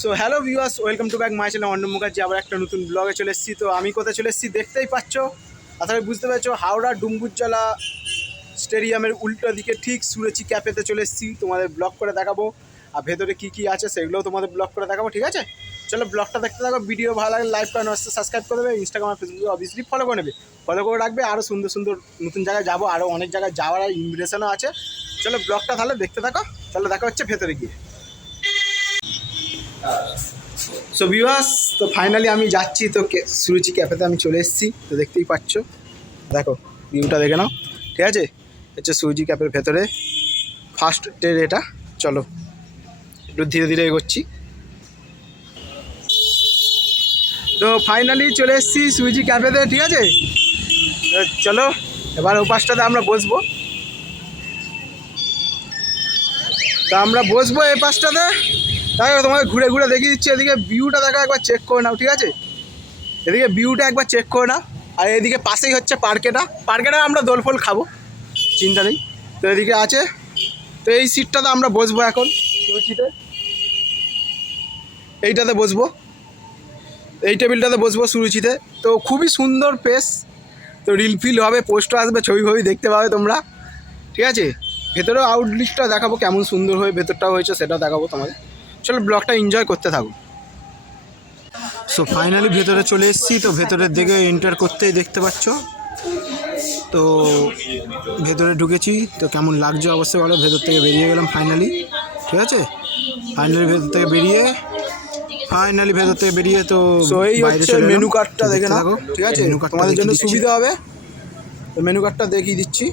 So hello viewers, welcome to back my channel Arnab Mukherjee. আবার একটা নতুন ব্লগে চলে এসেছি। তো আমি কোথায় চলে এসেছি দেখতেই পাচ্ছ, আসলে বুঝতে পারছো, হাওড়া ডুম্বুরজলা স্টেডিয়ামের উল্টো দিকে ঠিক সুরুচি ক্যাফেতে চলে এসেছি। তোমাদের ব্লগ করে দেখাবো, আর ভেতরে কী কী আছে সেগুলোও তোমাদের ব্লগ করে দেখাবো, ঠিক আছে? চলো ব্লগটা দেখতে থাকো। ভিডিও ভালো লাগলে লাইক করে নষ্ট সাবস্ক্রাইব করে দেবে, ইনস্টাগ্রাম আর ফেসবুকে অবভিয়াসলি ফলো করে নেবে, ফলো করে রাখবে। আরও সুন্দর সুন্দর নতুন জায়গায় যাবো, আরও অনেক জায়গায় যাওয়ার ইনভিটেশনও আছে। চলো ব্লগটা তাহলে দেখতে থাকো। চলো দেখা হচ্ছে ভেতরে গিয়ে। সো ভিউয়ার্স, তো ফাইনালি আমি যাচ্ছি। তো সুরুচি ক্যাফেতে আমি চলে এসেছি। তো দেখতেই পাচ্ছ, দেখো ভিউটা দেখে নাও, ঠিক আছে? হচ্ছে সুরুচি ক্যাফের ভেতরে ফার্স্ট ডের এটা। চলো একটু ধীরে ধীরে এগোচ্ছি। তো ফাইনালি চলে এসেছি সুরুচি ক্যাফেতে, ঠিক আছে? তো চলো এবার ও পাশটাতে আমরা বসবো। তা আমরা বসবো এই পাশটাতে। দেখো তোমাকে ঘুরে ঘুরে দেখিয়ে দিচ্ছি। এদিকে ভিউটা দেখো, একবার চেক করে নাও, ঠিক আছে? এদিকে ভিউটা একবার চেক করে নাও। আর এদিকে পাশেই হচ্ছে পার্কেটা আমরা দোলফোল খাবো, চিন্তা নেই। তো এদিকে আছে, তো এই সিটটাতে আমরা বসবো এখন সুরুচিতে। এইটাতে বসবো, এই টেবিলটাতে বসবো সুরুচিতে। তো খুবই সুন্দর প্লেস। তো রিল ফিল হবে, পোস্টও আসবে, ছবি ফবি দেখতে পাবে তোমরা, ঠিক আছে? ভেতরেও আউটলুকটা দেখাবো, কেমন সুন্দর হয়ে ভেতরটাও হয়েছে সেটা দেখাবো তোমাদের। চলো ব্লগটা এনজয় করতে থাকো। সো ফাইনালি ভেতরে চলে এসেছি। তো ভেতরের দিকে এন্টার করতেই দেখতে পাচ্ছ, তো ভেতরে ঢুকেছি। তো কেমন লাগছে অবশ্যই বলো। ভেতর থেকে বেরিয়ে গেলাম ফাইনালি, ঠিক আছে? ফাইনালি ভেতর থেকে বেরিয়ে তো এই হচ্ছে মেনু কার্ডটা দেখে নাও, ঠিক আছে? তোমাদের জন্য সুবিধা হবে। তো মেনু কার্ডটা দেখিয়ে দিচ্ছি।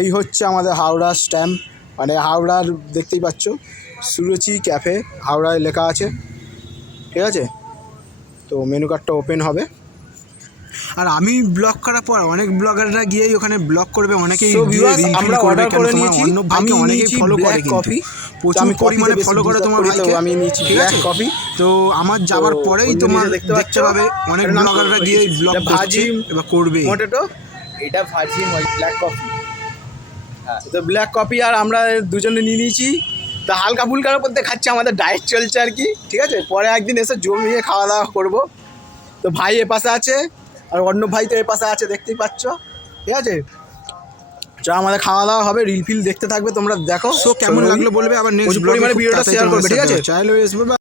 এই হচ্ছে আমাদের হাওড়া স্ট্যাম্প, মানে হাওড়ার দেখতেই পাচ্ছ সুরুচি ক্যাফে হাওড়ায় লেখা আছে, ঠিক আছে? তো মেনু কার্ডটা ওপেন হবে। আর আমি ব্লগ করার পর অনেক ব্লগাররা গিয়েই ওখানে ব্লগ করবে, অনেকেই আমরা অর্ডার করে নিয়েছি। আমি অনেকেই ফলো করে, কফি প্রচুর পরিমাণে ফলো করে তোমার ভাইকে। আমি নিয়েছি ব্ল্যাক কফি। তো আমার যাওয়ার পরেই তোমার দেখতে পাবে অনেক ব্লগাররা গিয়ে ব্লগ করছে এবার করবে। পটেটো, এটা ভাজি ব্ল্যাক কফি। তো ব্ল্যাক কফি আর আমরা দুজনে নিয়ে নিয়েছি। তো হালকা ফুলকার উপর দিয়ে খাচ্ছি, আমাদের ডায়েট চলছে আর কি, ঠিক আছে? পরে একদিন এসে জমিয়ে খাওয়া দাওয়া করবো। তো ভাই এ পাশে আছে, আর অন্য ভাই তো এ পাশে আছে, দেখতেই পাচ্ছ, ঠিক আছে? যা আমাদের খাওয়া দাওয়া হবে, রিল ফিল দেখতে থাকবে তোমরা, দেখো। সো কেমন লাগলো বলবে, আবার নেক্সট পরিমাণে ভিডিওটা শেয়ার করবে, ঠিক আছে? চাইলে